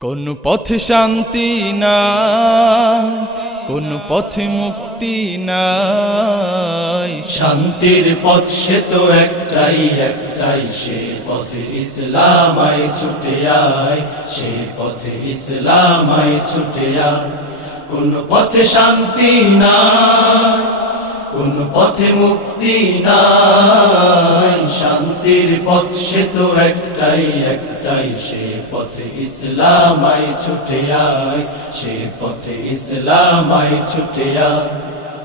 কোন পথে শান্তি না, কোন পথে মুক্তি নাই। শান্তির পথ সে তো একটাই একটাই, সে পথে ইসলাম আয় ছুটে আয়, সে পথে ইসলাম আয় ছুটে আয়। কোন পথে শান্তি না, কোন পথে মুক্তি নাই। শান্তির পথ সে তো একটাই একটাই, সে পথে ইসলাম আয় ছুটে আয়, সে পথে ইসলাম আয় ছুটে আয়।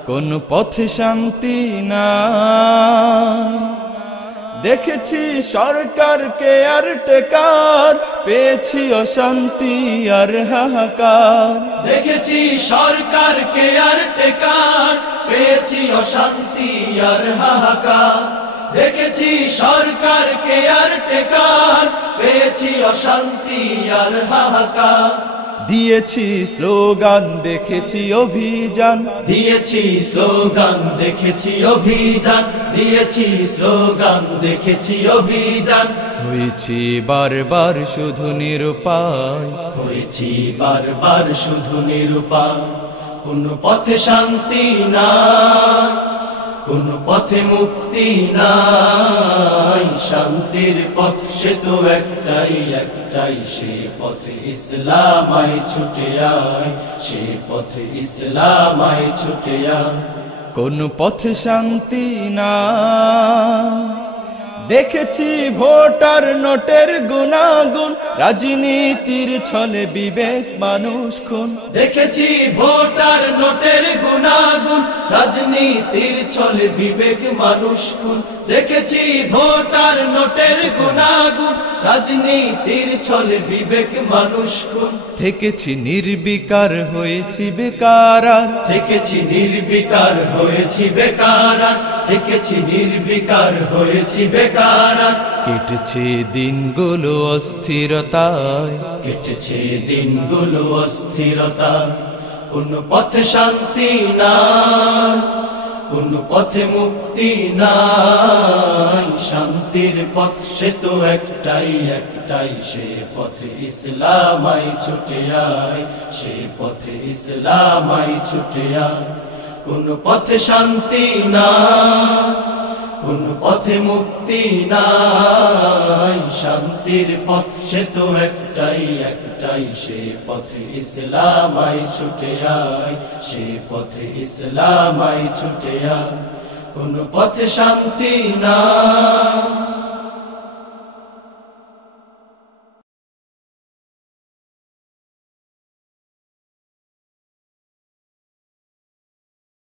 কোন পথে শান্তি না, দেখেছি সরকারকে আর টেকার, পেয়েছি অশান্তি আর হাহাকার। দেখেছি সরকারকে আর টেকার, পেয়েছি অশান্তি আর হাহাকার। দেখেছি সরকারকে আর টেকার, পেয়েছি অশান্তি আর হাহাকার। দিয়েছি স্লোগান, দেখেছি অভিযান, দিয়েছি স্লোগান, দেখেছি অভিযান, দিয়েছি স্লোগান, দেখেছি অভিযান। হয়েছি বারবার শুধু নিরুপায়, হয়েছি বারবার শুধু নিরুপায়। কোন পথে শান্তি না, কোন পথে মুক্তি নাই। শান্তির পথ সে তো একটাই একটাই, সে পথে ইসলাম আয় ছুটে আয়, সে পথে ইসলাম আয় ছুটে আয়। কোন পথে শান্তি না, দেখেছি ভোটার নোটের গুনাগুন, রাজনীতির ছলে বিবেক মানুষ খুন। দেখেছি ভোটার নোটের গুনাগুন, রাজনীতির ছলে বিবেক মানুষ খুন। দেখেছি ভোটার নোটের গুনাগুন, রাজনীতির ছলে বিবেক মানুষ খুন। থেকেছি নির্বিকার, হয়েছি বেকার আর, থেকেছি নির্বিকার, হয়েছি বেকার আর। থেকেছি নির্বিকার, হয়েছি বেকার আর। কেটেছে দিনগুলো অস্থিরতায়, কেটেছে দিনগুলো অস্থিরতা। কোন পথে শান্তি না, কোন পথে মুক্তি নাই। শান্তির পথ সে তো একটাই একটাই, সে পথে ইসলাম আয় ছুটে আয়, সে পথে ইসলাম আয় ছুটে আয়। কোন পথে শান্তি না, কোন পথে মুক্তি নাই। শান্তির পথ সে তো একটাই একটাই, সে পথে ইসলাম আয় ছুটে আয়, সে পথে ইসলাম আয় ছুটে আয়। কোন পথে শান্তি না।